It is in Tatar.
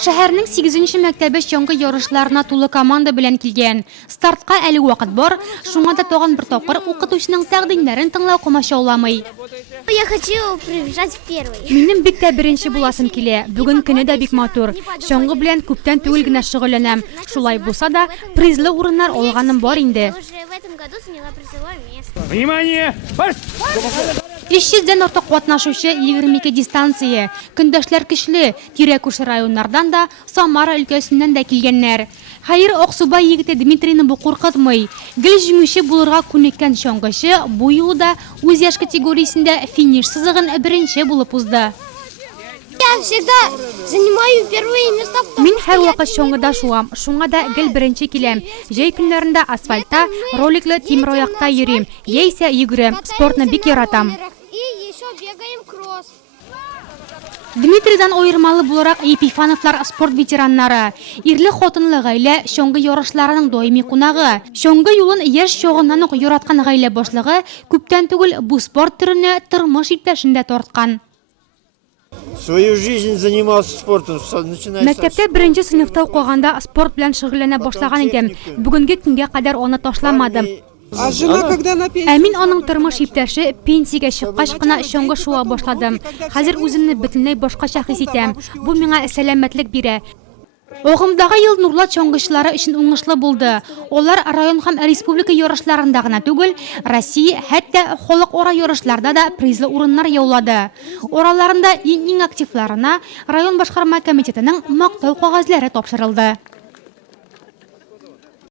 Шәһәрнең 8-нче мәктәбе чоңгы ярышларына тулы команда белән килгән. Стартка әле вакыт бар, шуңа да тагын бер тапкыр укытучының тәкъдимнәрен тыңлау комачауламый. Я хочу прибежать в первый. Минем бик тә беренче буласым килә. Бүген көне дә бик матур. Чоңгы белән күптән түгел генә шөгыльләнәм. Шулай булса да, призлы урыннар алганым бар инде. Я уже в этом году заняла призовое место. Внимание! Марш! 300-дән артык катнашучы 22 дистанция. Көндәшләр көчле, тирә-күрше районнардан да, Самара өлкәсеннән дә килгәннәр. Хәер, Аксубай егете Дмитрийны бу куркытмый. Гел җиңүче булырга күнеккән чоңгычы бу юлда үз яшь категориясендә финиш сызыгын беренче булып узды. Я всегда занимаю первые места. Мин һәр вакыт чоңгыда шуам, шуңа да гел беренче киләм. Җәй көннәрендә асфальтта, роликлы тимер аякта йөрим, яисә йөгерәм, спортны бик яратам. И еще бегаем кросс. Дмитрийдан аермалы буларак Епифановлар спорт ветераннары. Ирле хатынлы гаилә чоңгы ярышларының даими кунагы. Чоңгы юлын яшь чагыннан ук яраткан гаилә башлыгы күптән түгел бу спорт төренә тормыш иптәшендә тарткан. Свою жизнь занимался спортом, начиная Мәктәптә беренче сыйныфта укыганда спорт белән шөгыльләнә башлаган идем. Бүгенге көнгә кадәр аны ташламадым. А жена когда на пенсии? Ә мин аның тормыш иптәше пенсиягә чыккач кына чоңгы шуа башладым. Хәзер үземне бөтенләй башкача хис итәм. Бу миңа сәламәтлек бирә. Огымдагы ел Нурла чоңгычлары өчен уңышлы булды. Алар район һәм республика ярышларында гына түгел, Россия, хәтта халыкара ярышларда да призлы урыннар яулады. Ораларында иң активларына район башкарма комитетының мактау кагазлары тапшырылды.